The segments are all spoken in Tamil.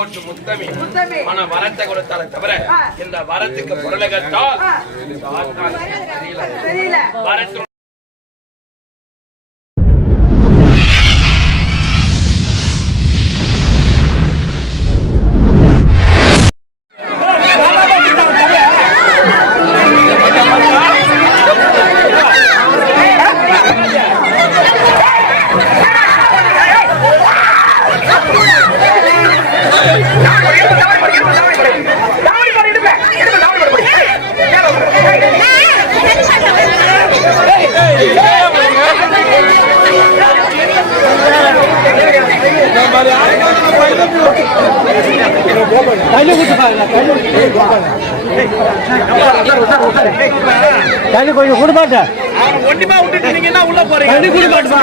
கோட்டு முத்தமி. மன வரத்தை கொடுத்தாலே தவிர. இந்த வரத்துக்கு பொருளை கட்டால் ஆ. இந்த ஆத்தாள் தெரியல தெரியல வரத்து கொஞ்சம் கொடுப்பாட்ட ஒண்டிமா விட்டுட்டு நீங்க என்ன உள்ள போறீங்க. தண்ணி கொடுப்பாட்டுமா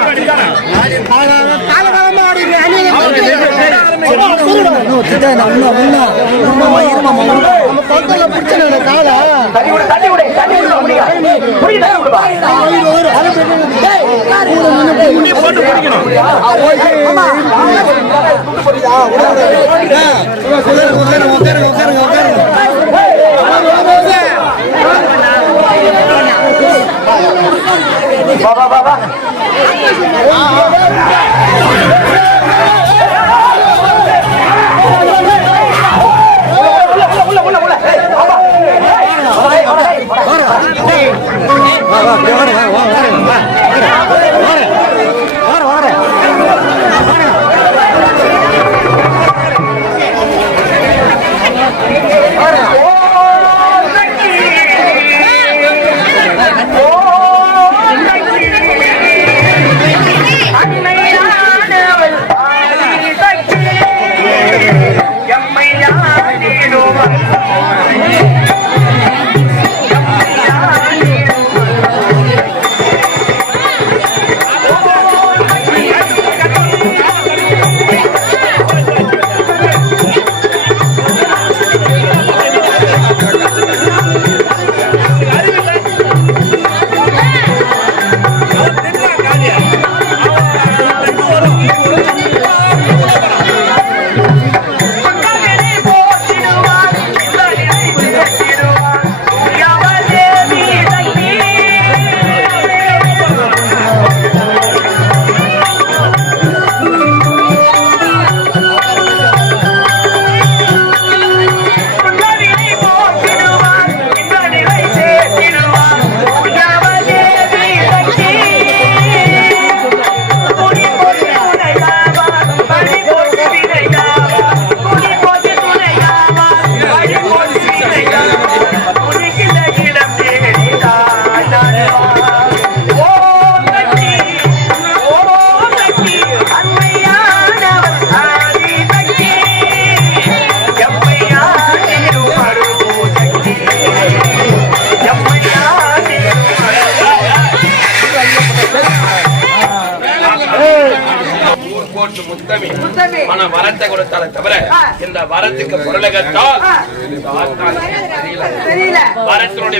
ஊர்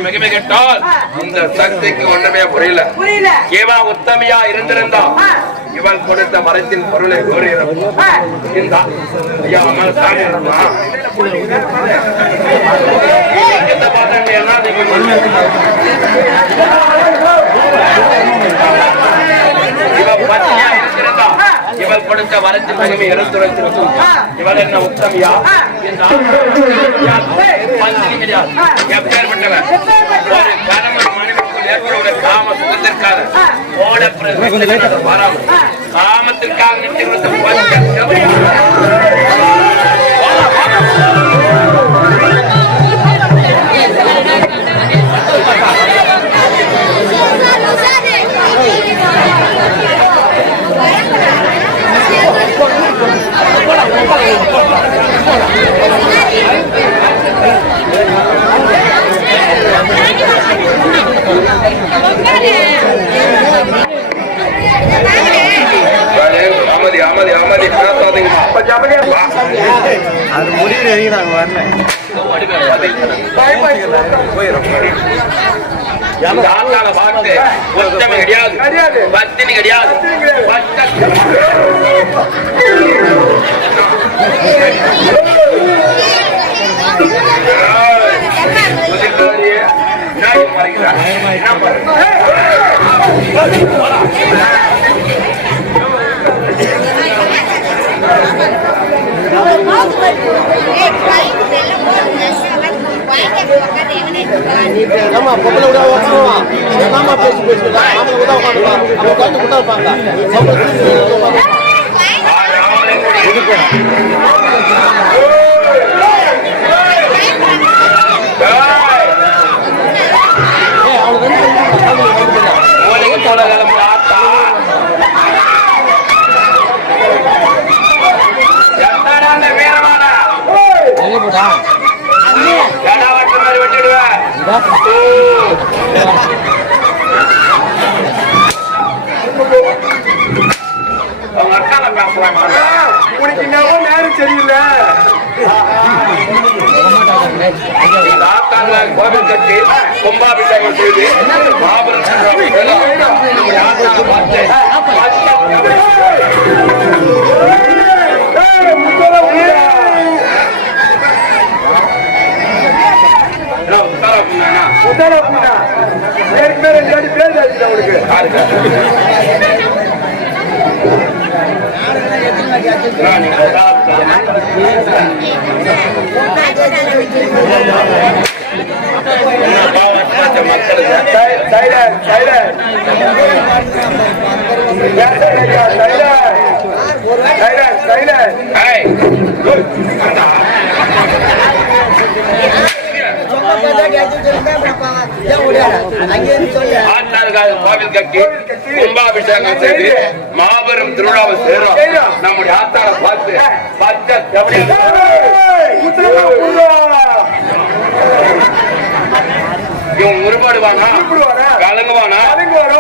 மிகுமை கட்டால் ஆ. இந்த சக்திக்கு ஒன்றுமே புரியல புரியல இவன் உத்தமியா இருந்திருந்தா. இவன் கொடுத்த மரத்தின் பொருளை ஆ. இந்த ஐயா அம்மா சாமி என்ன இவள் கொடுத்த வரத்தின் மகிமை எடுத்துரைத்திருக்கும் இவள் என்ன உத்தமியா? கிடையாது எப்பேற்பட்டவன் ஒரு கணவன் மனைவிக்குள் ஏற்படுகிற காம சுகத்திற்காக ஓட வராமல் காமத்திற்காக நின்று இந்த ஆத்தால பார்த்து ஒத்தமை கிடையாது பத்தினி கிடையாது Thank you. ஆமா பொம்பளை விட உட்காருவான் மாமா பேசி பேசி மாமா விட உட்காந்துருவான் அப்ப உட்காந்து விட்டா இருப்பாங்க மூலிகை உனக்கு என்னவோ நேரம் சரியில்லை கோவில் கட்டி கும்பாபிஷேகம் செய்து பார்த்து உத்தரவு பண்ணானா? யாருக்கு? ராணி, என்ன பாவம் கோவில் கட்டி கும்பாபிஷேகம் செய்து மாபெரும் திருவிழாவை சேரும் நம்முடைய ஆத்தாளை பார்த்து பச்சை இவன் உருப்படுவானா? கலங்குவானா?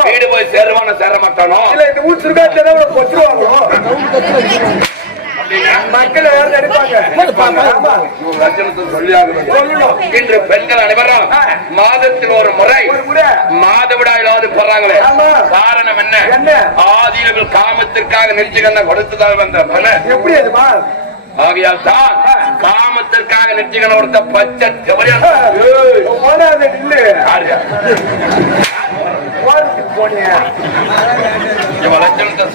வீடு போய் சேருவானா சேர மாட்டானோ? அப்படின்னா மக்கள் யாரும் நினைப்பாங்க இன்று பெண்கள் அனைவரும் மாதத்தில் ஒரு முறை ஒரு முறை. மாதவிடாயிலாவது போறாங்களே. காரணம் என்ன? என்ன? ஆதியர்கள் காமத்திற்காக நெஞ்சுகண்ண கொடுத்ததால் வந்த மன எப்படி அதுமா ஆகையால் தான் காமத்திற்காக நெஞ்சுகண்ண கொடுத்த பச்சை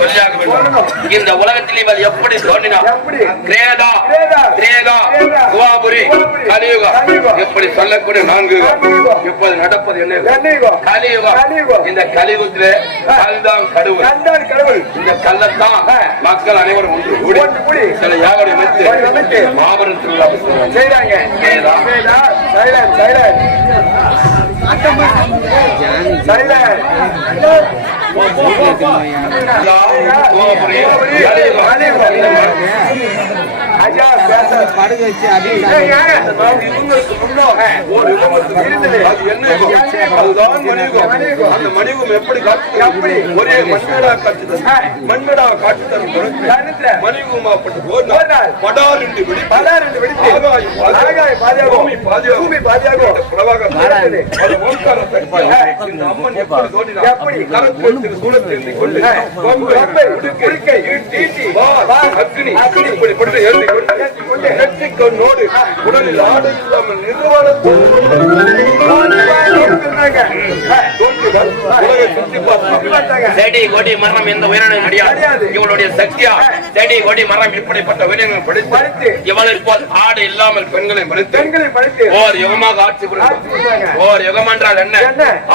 சொல்லியாக வேண்டும். இந்த உலகத்தில் இவள் எப்படி தோன்றினார் எப்படி? கிரேதா கிரேதா, குவாபுரி கலியுகம். இப்படி சொல்லக்கூடிய நான்கு. இப்போது நடப்பது என்ன? யுகம்? கலியுகம். இந்த கலியுகத்திலே கல்தான் கடவுள். இந்த கல்லத்தான். மக்கள் அனைவரும் ஒன்று கூடி ஒன்று கூடி சில அமைத்து அமைத்து மாபெரும் திருவிழா. சைலண்ட் சைலண்ட் படுக வச்சு இவங்களுக்கு முன்னோக ஒரு யுகம் இருந்தது அது என்ன? அதுதான் மணியுகம். அந்த எப்படி எப்படி? ஒரே மண்மேடா காட்சி தரும் மண்மேடா காட்சி தரும் ஒரு போனால் படார் என்று வெடித்து பலார் என்று வெடித்து ஆகாயம் பாதியாகும். ஆகாயம் பாதியாகும். பூமி பாதியாகும். பூமி பாதியாகும். இந்த பிரவாகம் பாராது. அது ஓங்காரம் தட்டி. இந்த அம்மன் எப்படி தோன்றினார்? எப்படி? கரத்தில் திரு சூலத்தில் கொண்டு ஆ. கொம்பு, கொம்பை, உடுக்கை, உடுக்கை, ஈட்டி, ஈட்டி, வாள், வாள், அக்கினி, அக்கினி. இப்படி கொண்டு ஏந்தி உடலில் ஆடை இல்லாமல் நிர்வாணத்தோடு தோன்றுகிறார். உலகை சுற்றி பார்த்தார். செடி கொடி மரம் எந்த உயிரினம் கிடையாது கிடையாது. இவளுடைய சக்தியா செடி கொடி மரம் இப்படிப்பட்ட உயிரினங்கள் படைத்து, படித்து இவளை போல் ஆடு இல்லாமல் பெண்களை படைத்து ஓர் யுகமாக ஆட்சி புரிந்தார். ஓர் யுகம் என்றால் என்ன?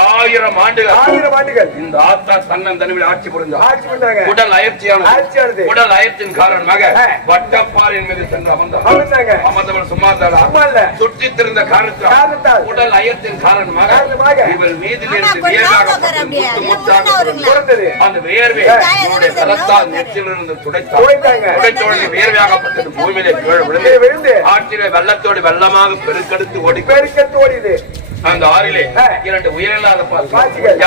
ஆயிரம் ஆண்டுகள் ஆயிரம் ஆண்டுகள் இந்த ஆத்தா தன்னன் தனிவில் ஆட்சி புரிந்தார் ஆட்சி பண்ணாங்க உடல் அயற்சியானது. உடல் அயற்சியின் காரணமாக. வட்டப்பாரின் மீது சென்று அமர்ந்தாங்க. சும்மா திரிந்த காரணத்தால். உடல் காரணமாக அந்த. இவருடைய கரத்தால் நெற்றிலிருந்து துடைத்தாங்க. துடைத்தோடு வேர்வையாகப்பட்டது. பூமியிலே கீழே கீழே விழுந்து. விழுந்து ஆற்றிலே வெள்ளத்தோடு வெள்ளமாக பெருக்கெடுத்து ஓடி பெருக்கத்து ஓடியது. அந்த ஆறிலே. இரண்டு உயிரில்லாத.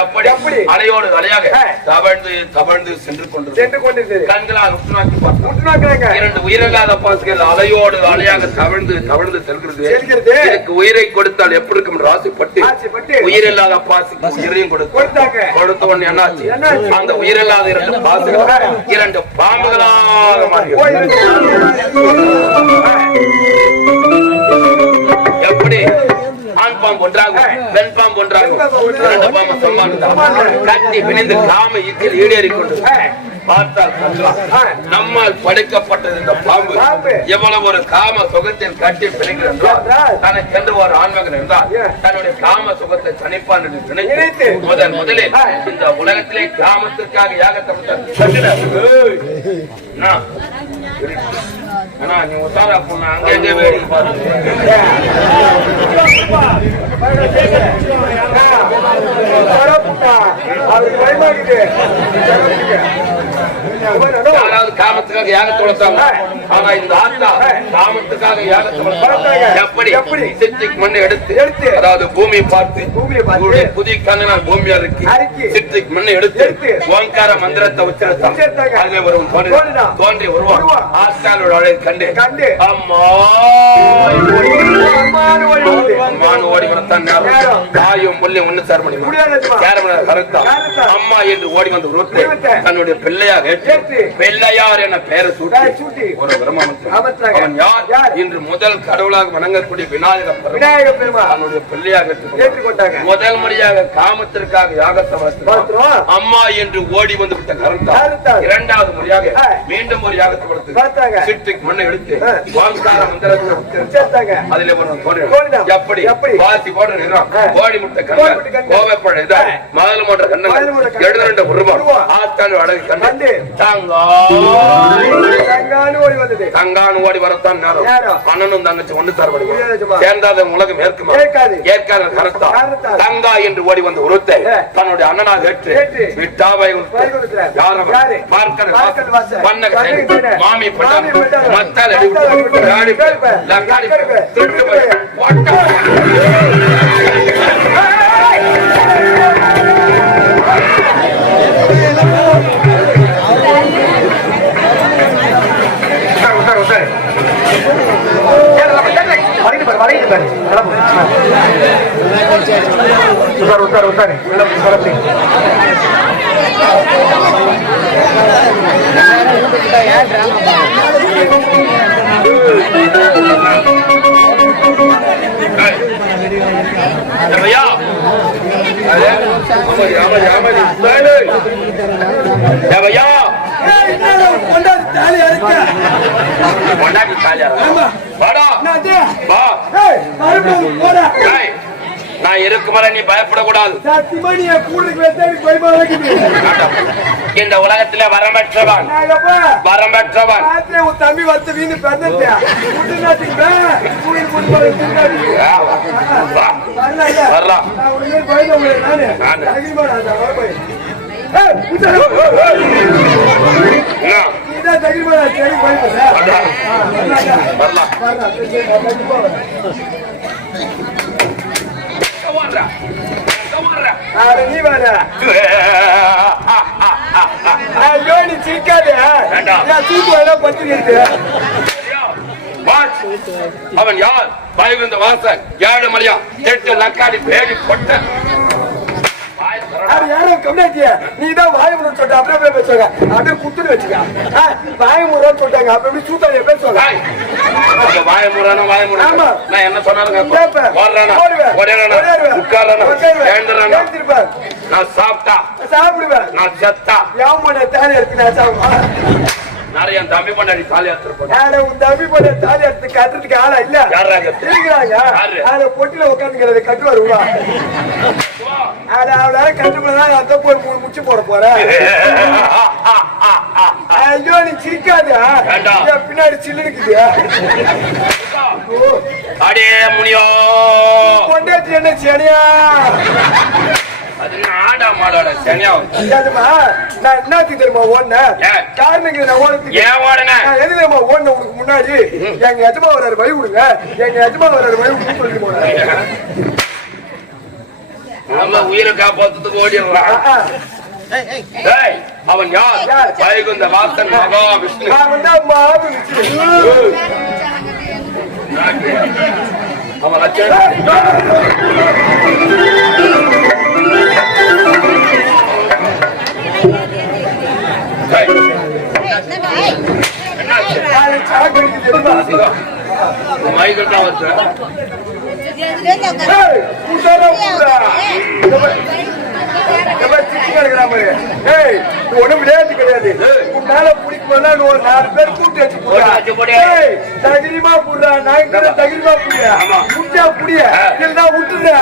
எப்படி எப்படி? அலையோடு அலையாக. தவழ்ந்து தவழ்ந்து சென்று கொண்டு சென்று கொண்டிருந்தது கண்களால் உற்று நோக்கி நோக்குறாங்க இரண்டு உயிரில்லாத பாசுகள் அலையோடு அலையாக தவழ்ந்து தவழ்ந்து செல்கிறது. இதுக்கு உயிரை கொடுத்தால் எப்படி இருக்கும் என்று ஆசைப்பட்டு ஆசைப்பட்டு உயிரில்லாத பாசுக்கு உயிரையும் கொடுத்தாங்க கொடுத்த உடனே என்னாச்சு? அந்த உயிரில்லாத இரண்டு பாசுகள் இரண்டு பாம்புகளாக மாறியது. ஆண் பாம்பு ஒன்றாகும் பெண் பாம்பு ஒன்றாகும். இரண்டு பாம்பு சம்மானம். கட்டி பிணைந்து காம ஈக்கில் ஈடேறி கொண்டு பார்த்தால். நம்மால் படைக்கப்பட்டது இந்த பாம்பு. எவ்வளவு ஒரு காம சுகத்தில் கட்டி பிணைக்கிறது என்றால் தனக்கென்று ஒரு ஆண்மகன் இருந்தால். தன்னுடைய காம சுகத்தை தனிப்பான் என்று நினைத்து. முதல் முதலில். இந்த உலகத்திலே கிராமத்திற்காக யாகத்தை அண்ணா, நீ உத்தாரா பொண்ணு அங்கே வேடிக்கை யாராவது காமத்துக்காக யாகத்தை வளர்த்தாங்க ஆனா இந்த ஆத்தா காமத்துக்காக யாகத்தை வளர்த்தாங்க. எப்படி எப்படி? சித்திக் மண்ணை எடுத்து எடுத்து. அதாவது பூமியை பார்த்து பூமியை பார்த்து. புதிய கண்ணனால் பூமி அறுக்கி அறுக்கி. சித்திக் மண்ணை எடுத்து. ஓங்கார மந்திரத்தை உச்சரித்தாங்க. அதிலே வரும் தோன்றி வருவான் வருவான். ஆஸ்காலோட அழகை கண்டு கண்டு. அம்மா அம்மானு ஓடி வந்து. மான் ஓடி வரத்தான் நேரம் நேரம். தாயும் முள்ளையும் ஒண்ணு சேர முடியுமா முடியாது அம்மா. கேரமலர் கருத்தா கருத்தா. அம்மா என்று ஓடி வந்து உருவத்தை உருவத்தை. தன்னுடைய பிள்ளையாக ஏற்று ஏற்று. பிள்ளையார் என பெயரை சூட்டி பெயரை சூட்டி. ஒரு விரம அமைச்சான். அமைச்சாங்க. அவன் யார் யார்? இன்று முதல் கடவுளாக வணங்கக்கூடிய விநாயகர் பெருமாள். விநாயகர் பெருமாள் தன்னுடைய பிள்ளையாக ஏற்றுக்கொண்டார். ஏற்றுக்கொண்டாங்க. முதல் முறையாக காமத்திற்காக யாகத்தை. வளர்த்தினார். அம்மா என்று ஓடி வந்து விட்ட கருத்தா. இரண்டாவது முறையாக. மீண்டும் ஒரு யாகத்தை. வளர்த்து மந்திரத்தை அதிலே ஒரு. எப்படி? எப்படி? நிறம் முட்டை கண்ணன் கண்ணன் உருவம். ஆத்தாள் அழகு கண்டு. கண்ணன் தாங்கா. தங்கானு ஓடி வந்தது தங்கான்னு ஓடி வரத்தான் நேரம். நேரம். அண்ணனும் தங்கச்சி ஒண்ணு தர முடியாது சும்மா. சேர்ந்தாத உலகம் ஏற்குமா? ஏற்காது. ஏற்காத கருத்தா கருத்தா. தங்கா என்று ஓடி வந்த உருத்தை. தன்னுடைய அண்ணனாக ஏற்று. மாமி மாமி பட்டம் கேள்வி. லங்காடி கேள்வி. ஓட்டம். உட்காரு, உட்காரு. உட்காரு, உட்காரு, உட்காரு. கொண்டாடி தாலியா? வாடா. நான் வா. ஏய், போடா. நான் இருக்கும் வரை நீ பயப்படக்கூடாது. இந்த உலகத்திலே ராத்திரி உன் தம்பி வந்து வீணு. வரலாம். வரலாம். வாடா. வாடா. அட, நீ வேற. ஐயோ, நீ சிரிக்காத. என் தூக்கு வேணா பத்திரிக்கை. அவன் யார் பயகுந்த வாசன் ஏழு மலையா எட்டு லக்காடி பேடி கொட்ட. அது யாரோ கம்னாச்சிய நீ தான் வாயமுறை சொல்லிட்ட அப்படியே அப்படியே பேசுவாங்க அப்படியே குத்துன்னு வச்சுக்க வாயமுறை சொல்லிட்டாங்க அப்படி எப்படி சூத்தாங்க பேசுவாங்க வாய முறானா, வாய முறானா? ஆமா. நான் என்ன சொன்னாலும். ஓடுறானா. ஓடிறானா. எழுந்துறானா? எழுந்திருப்பேன். நான் சாப்பிட்டா சாப்பிடுவேன் நான் செத்தா பண்ண தாலி எடுத்து நான் சாப்பிடுவேன் நிறைய தம்பி பண்ணி தாலி எடுத்துருப்பேன் ஆனா உன் தம்பி பண்ண தாலி கட்டுறதுக்கு ஆளா இல்ல? இருக்கிறாங்க? ஆனா பொட்டில உட்காந்துங்கிறத கட்டு வருவா ஆனா அவளால கட்டுப்பதான் தான் போய் மூணு முச்சு போட போறேன். ஐயோ நீ சிரிக்காத. பின்னாடி சில்லுக்குது அடே முனியோ. பொண்டாட்டி என்ன சனியா? முன்னாடி? எங்க எஜமா வர்றாரு வழி விடுங்க எங்க எஜமா வர்றாரு வழி விடுங்க சொல்லிட்டு போனேன் நம்ம உயிரை காப்பாத்துறதுக்கு டேய், அவன் யார்? யார்? வைகுந்த வாசன் மகா விஷ்ணு. அவன் ஒண்ணும் விளையாட்டு கிடையாது. உன்னால பிடிக்கும்னா ஒரு நாலு பேர் கூட்டி வச்சு போடுறா. கூட்டி வச்சு போடு. நான் இங்க புடியா. ஆமா. புடியா. இல்லைன்னா விட்டுடுறா.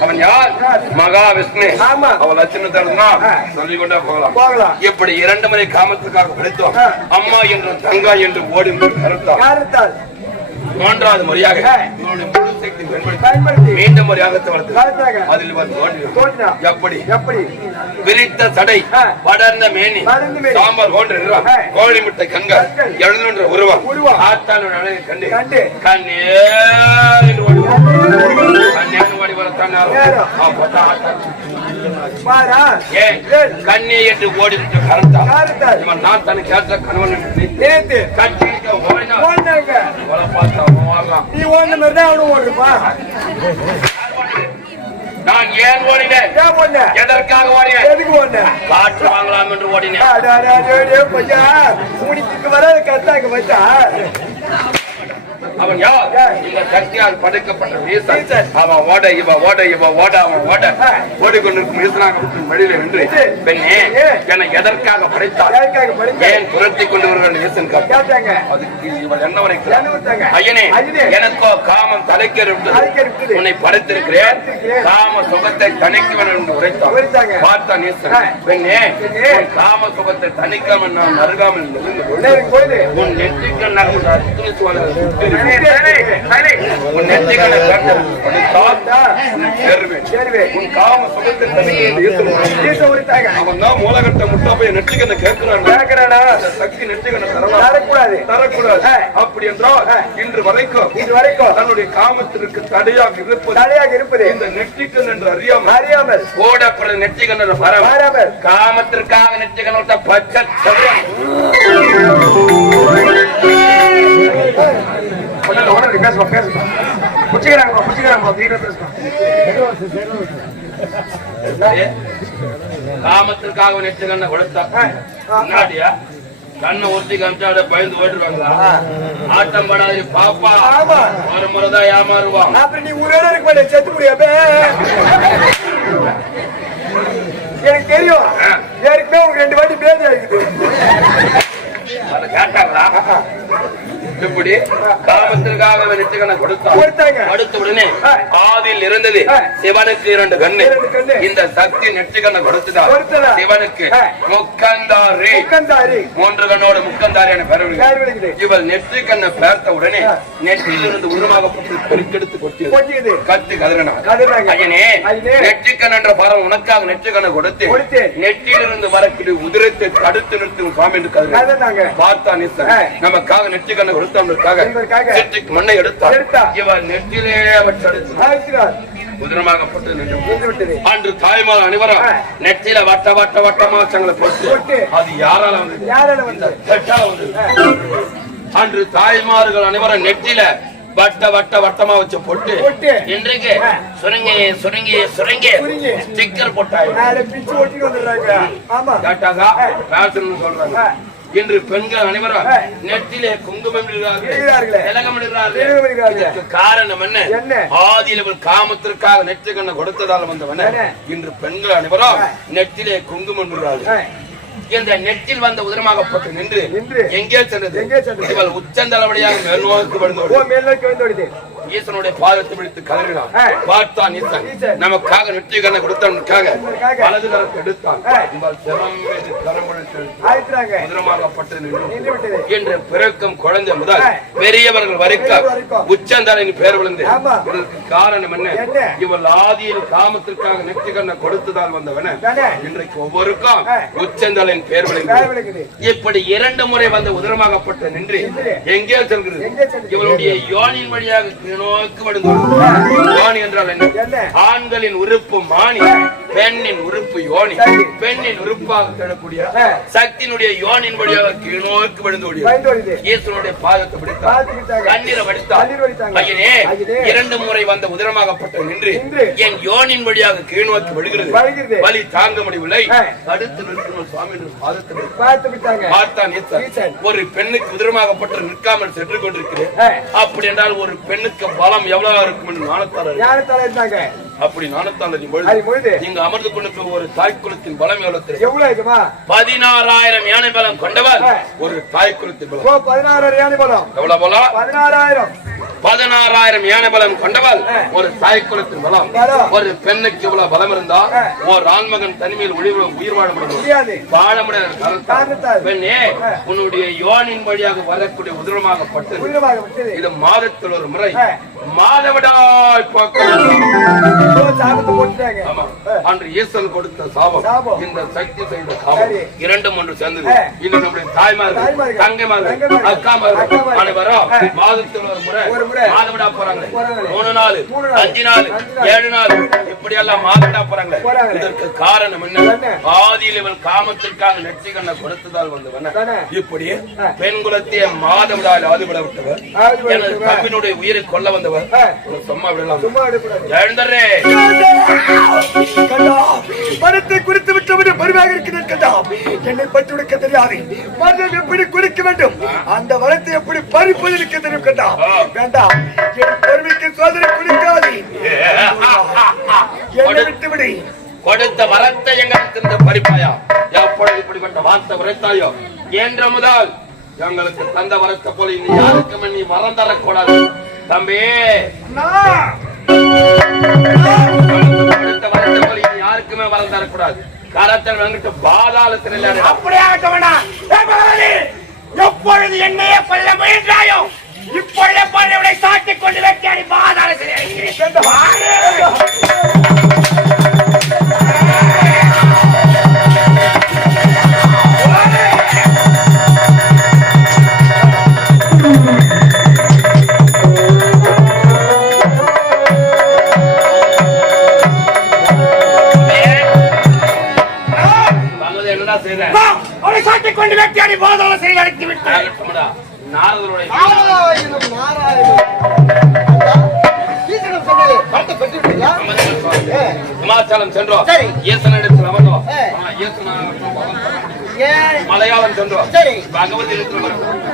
அவன் யார் மகாவிஷ்ணு ஆமா. அவள் லட்சணத்தை இருந்தா ஆ. சொல்லிக் கொண்டே போகலாம் போகலாம். இப்படி இரண்டு முறை காமத்துக்காக படித்தோம். அம்மா என்றும் தங்கா என்று ஓடி கருத்தார் யாருத்தால்? மூன்றாவது முறையாக பயன்படுத்தி. மீண்டும் முறையாக வளர்த்து கருத்தாக. அதில். தோன்றினார். எப்படி எப்படி விரித்த சடை. படர்ந்த மேனி. சாம்பார் ஆ. கோழி முட்டை கண்கள். எழுநூன்ற உருவம் உருவம். ஆத்தானோட அழகை கண்டு கண்டு. கண்ணே என்று ஓடி வா. கண்ணேன்னு ஓடி வரத்தான் நேரம். அப்பதான் ஆத்தான் பாரா ஏன் ஏன்? கண்ணே என்று ஓடி விட்டு கருத்தா? இவன் நான் தனக்கு ஏற்ற கணவன் ஓடினான் ஓடினாங்க. பார்த்தா நீ ஓடின மாதிரி தான் அவனும் ஓடுப்பா நான் ஏன் ஓடினேன்? எதற்காக ஓடினேன்? எதுக்கு ஓடின? காற்று வாங்கலாம் என்று ஓடினேன். பையா வராத கத்தாங்க மச்சா அவன் யார்? இந்த சக்தியால் படைக்கப்பட்ட வீசன். அவன் ஓட இவ ஓட இவ ஓட அவன் ஓட. ஓடிக்கொண்டிருக்கும் வீசனாக வெளியில நின்று. பெண்ணே. என்னை எதற்காக படைத்தார் ஏன் துரத்தி கொண்டு வருகிற வீசன் காட்டு கேட்டாங்க அதுக்கு இவள் என்ன வரைக்கும் ஐயனே. எனக்கோ காமம் தலைக்கேறு தலைக்கேறிவிட்டது. உன்னை படைத்திருக்கிறேன். காம சுகத்தை தணிக்க வேண்டும் என்று உரைத்தான். பார்த்தான் ஈசன். பெண்ணே காம சுகத்தை தணிக்காமல் நான் அருகாமல் உன் நெற்றிக்கு நகர்ந்து அத்துணை சுவாலை அவன் தான் மூலகட்ட முட்டா போய் நெற்றிக்கண்ண கேட்கிறான் கேட்கிறானா சக்தி நெற்றிக்கண்ண தரலாம் தரக்கூடாது. அப்படி என்றால் இன்று வரைக்கும் இது வரைக்கும் தன்னுடைய காமத்திற்கு தடையாக இருப்பது தலையாக இருப்பது இந்த நெற்றிக்கண் என்று அறியாமல் அறியாமல் ஓடப்பட மாறாமல். காமத்திற்காக நெற்றிக்கண் விட்ட பச்சை பேசுமா பேசுமா. புடிச்சுக்கிறாங்க புடிச்சுக்கிறாங்க தீர பேசுமா. காமத்திற்காக நெற்றிக்கண்ணை கொடுத்தா முன்னாடியா கண்ணை ஒருத்தி காமிச்சா பயந்து ஓட்டுருவாங்களா ஆட்டம் படாது பாப்பா. ஒரு முறைதான் ஏமாறுவான். அப்புறம் நீ உயிரோட இருக்க மாட்டே செத்து முடியாம எனக்கு தெரியும். ஏற்கனவே உங்க ரெண்டு வாட்டி பேதி ஆகிக்குது அதை கேட்டாங்களா இப்படி காமத்திற்காக நெற்றிக்கண்ணை கொடுத்தாங்க அடுத்த உடனே. ஆதியில் இருந்தது. சிவனுக்கு இரண்டு கண்ணு. இந்த சக்தி நெற்றிக்கண்ணை கொடுத்ததா. சிவனுக்கு. முக்கந்தாரி மூன்று கண்ணோட முக்கந்தாரி என பெற இவள் நெற்றிக்கண்ணை பார்த்த உடனே ஆ. நெற்றியிலிருந்து உருமாகப்பட்டு பெருக்கெடுத்து கொட்டியது கத்து கதறினார். ஐயனே. நெற்றிக்கண் என்ற பரம் உனக்காக நெற்றிக்கண்ணை கொடுத்து. நெற்றியிலிருந்து வரக்கூடிய உதிரத்தை தடுத்து நிறுத்தும் சுவாமி என்று கதறினார் கதறினாங்க. பார்த்தா ஆ. நமக்காக நெற்றிக்கண்ணை கொடுத்தவனுக்காக நெற்றிக்கு மண்ணை எடுத்தார் எடுத்தா. இவன் நெற்றிலே உதிரமாகப்பட்டு நின்று விட்டது அன்று தாய்மார் அனைவரும். நெற்றில வட்ட வட்ட வட்டமா சங்களை போட்டு. அது யாரால வந்து யாரால வந்தார் கெட்டால வந்து அன்று தாய்மார்கள் அனைவரும் நெற்றில வட்ட வட்ட வட்டமா வச்சு பொட்டு. இன்றைக்கு. சுருங்கி சுருங்கி சுருங்கி. ஸ்டிக்கர். பேசணும்னு சொல்றாங்க ஆ. இன்று பெண்கள் அனைவரும். நெற்றிலே குங்குமம் காரணம் என்ன? ஆதியில் காமத்திற்காக நெற்றி கண்ணை கொடுத்ததால் வந்தவன? இன்று பெண்கள் அனைவரும். நெற்றிலே குங்குமம். இந்த நெற்றில் வந்த உதிரமாகப்பட்டு நின்று நின்று. எங்கே சென்றது எங்கே சென்றது? இவள் உச்சந்தளவடியாக மேல்நோக்கு ஓ ஈசனுடைய பாதத்தை பிடித்து கதறினான். பார்த்தான் ஈசன். நமக்காக நெற்றி கண்ணை கொடுத்தவனுக்காக. வலது கரத்தை எடுத்தான் என்று பிறக்கும் குழந்தை முதல். பெரியவர்கள் வரைக்கும். உச்சந்தலையின் பேர் விழுந்து. இதற்கு காரணம் என்ன? இவள் ஆதியில் காமத்திற்காக நெற்றி கண்ணை கொடுத்ததால் வந்தவன? இன்றைக்கு ஒவ்வொருக்கும். உச்சந்தலையின் பேர் வேலை விழுந்து இப்படி இரண்டு முறை வந்து உதிரமாகப்பட்டு நின்று நின்று. எங்கே செல்கிறது எங்கே செல்கிறது? இவளுடைய யோனின் வழியாக நோக்கு யோனி என்றால் என்ன? ஆண்களின் உறுப்பு மானி. பெண்ணின் உறுப்பு யோனி. பெண்ணின் உறுப்பாக தேடக்கூடிய ஆ. சக்தியினுடைய யோனின் வழியாக கீழ்நோக்கி விழுந்து ஓடியது. ஈஸ்வரனுடைய பாதத்தை பிடித்தார். கண்ணீரை வடித்தார். இரண்டு முறை வந்த உதிரமாகப்பட்ட நின்று. என் யோனின் வழியாக கீழ்நோக்கி விழுகிறது. வலி தாங்க முடியவில்லை ஆ. தடுத்து நிறுத்தின சுவாமி பாதத்தில் பார்த்து விட்டாங்க பார்த்தான். ஒரு பெண்ணுக்கு உதிரமாகப்பட்டு நிற்காமல் சென்று கொண்டிருக்கிறேன். அப்படி என்றால் ஒரு பெண்ணுக்கு பலம் எவ்வளவு இருக்கும் என்று நாணத்தாளர் ஞானத்தால இருந்தாங்க அப்படி நாணத்தாளர் அது பொழுது இங்கு அமர்ந்து கொண்டிருக்கிற ஒரு தாய் குலத்தின் பலம் எவ்வளவு பதினாறாயிரம் யானை பலம் கொண்டவர். ஒரு தாய் குலத்தின் பலம். ஓ பதினாறு யானை பலம். எவ்வளவு பலம் பதினாறாயிரம். பதினாறாயிரம் யானை பலம் கொண்டவள். ஒரு தாய் குலத்தின் பலம். ஒரு பெண்ணுக்கு இவ்வளவு பலம் இருந்தா. ஒரு ஆண்மகன் தனிமையில் உயிர் உயிர் வாழ முடியாது. வாழ முடியாத. பெண்ணே. உன்னுடைய யோனின் வழியாக வரக்கூடிய விட்டது இது மாதத்தில் ஒரு முறை. மாதவிடாய் பார்க்க அன்று ஈசன் கொடுத்த சாபம். இந்த சக்தி செய்த சாபம் சரி. இரண்டும் ஒன்று சேர்ந்தது ஆ. இன்னும் நம்முடைய தாய்மார்கள் தாய்மார்கள், தங்கைமார்கள் தங்கைமார்கள், அக்காமார்கள் அக்காமார்கள். அனைவரும். மாதத்தில் ஒரு முறை ஒரு முறை. மாதவிடா போறாங்களே போறாங்களே. மூணு நாள் மூணு நாள். அஞ்சு நாள் அஞ்சு நாள். ஏழு நாள் இப்படி எல்லாம் மாதவிடா போறாங்களே. இதற்கு காரணம் என்ன? ஆதியில் இவன் காமத்திற்காக கொடுத்ததால் வந்தவன? இப்படி. பெண் குலத்தையே மாதவிடால் ஆதிவிட விட்டவர் எனது. தம்பினுடைய உயிரை கொல்ல வந்தவர் சும்மா விடலாம் எழுந்தரே கண்டா மனத்தை குறித்து விட்டவரு பெருமையாக இருக்கிறேன் கண்டா என்னை பற்றி உனக்கு தெரியாது. மனம் எப்படி குறிக்க வேண்டும்? அந்த வரத்தை எப்படி பறிப்பது எனக்கு தெரியும் கண்டா வேண்டாம். என் பெருமைக்கு சோதனை குறிக்காது என்னை விட்டு விடு. கொடுத்த வரத்தை எங்களுக்கு பறிப்பாயா? எப்பொழுது இப்படிப்பட்ட வார்த்தை உரைத்தாயோ? என்ற முதல் எங்களுக்கு தந்த வரத்தை போல இனி யாருக்குமே நீ வரம் தரக்கூடாது. தம்பி. யாருக்குமே வரம் தரக்கூடாது. கரத்தில் வந்துட்டு பாதாளத்தில் அப்படியே வேண்டாம். பகவானே, எப்பொழுது என்னையே கொல்ல முயன்றாயோ இப்பொழுது பழையவனை சாட்டிக் கொண்டு வெட்டியாடி பாதாள வந்து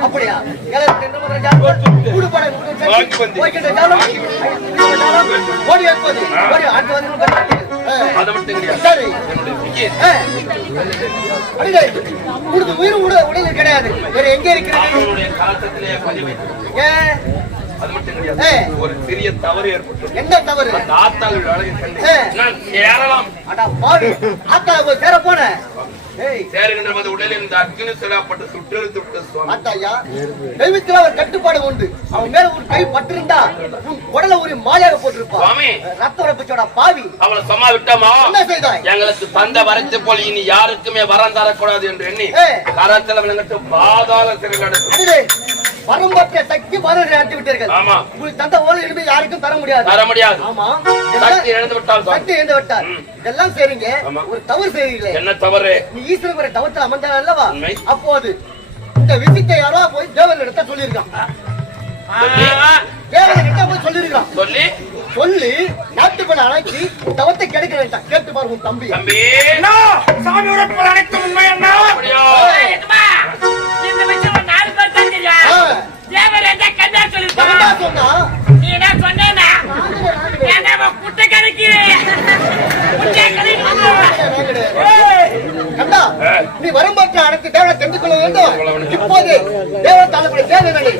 அப்படியா? எனக்கு வந்து. ஓடி ஓடி வந்து. அதை மட்டும் கிடையாது சரி. உயிர் உட உடல் கிடையாது. வேற எங்க இருக்கிறது? அவனுடைய பதிவு. ஏன் அது மட்டும். கிடையாது ஒரு சிறிய தவறு ஏற்பட்டு. என்ன தவறு? அந்த ஆத்தாள். நான் சேரலாம். ஆத்தா சேர போன ஏய் சேருகின்ற போது உடலில் இந்த அக்னி சிலாப்பட்டு சுட்டெழுத்து விட்ட சுவாமி. தெய்வத்துல கட்டுப்பாடு உண்டு. அவன் மேல ஒரு கை பட்டிருந்தா உன் குடல ஒரு மாலையாக போட்டிருப்பா சுவாமி. ரத்த பாவி. அவளை சும்மா விட்டோமா? என்ன செய்தாய்? எங்களுக்கு தந்த வரத்து போல் இனி யாருக்குமே வரம் தரக்கூடாது என்று எண்ணி. கரத்தில் விளங்கட்டு பாதாள அடைத்து அடிடே வரம்பற்ற சக்தி மரம் நடத்தி விட்டீர்கள். ஆமா. உங்களுக்கு தந்த ஓலை இனிமே யாருக்கும் தர முடியாது. தர முடியாது. ஆமா. சக்தி இழந்து விட்டால். சக்தி இழந்து விட்டார் இதெல்லாம் செய்றீங்க. ஆமா. ஒரு தவறு செய்றீங்களே. என்ன தவறு? நீ ஈஸ்வரன் தவத்தில் அமர்ந்தார் அல்லவா. அப்போது இந்த விஷயத்தை யாரோ போய் தேவன் எடுத்த சொல்லியிருக்கான். சொல்லி, தேவன் எடுத்த போய் சொல்லியிருக்கான். சொல்லி. சொல்லி நாட்டுப்பட அழைச்சி தவத்தை கிடைக்க வேண்டாம் கேட்டு பாரு உன் தம்பி. தம்பி. சாமி உழைப்புகள் அனைத்தும் உண்மை என்ன ஆ. தேவர் எந்த கண்டா நான் சொல்லிருப்பான் தான் சொன்னா? நீ என்ன குட்டை கரைக்கு? குட்டை கரைக்கு கண்டா நீ வரும்பற்ற அனைத்து தேவனை தெரிந்து கொள்ள வேண்டும். இப்போது தேவன் தாழப்படைய தேவைகளை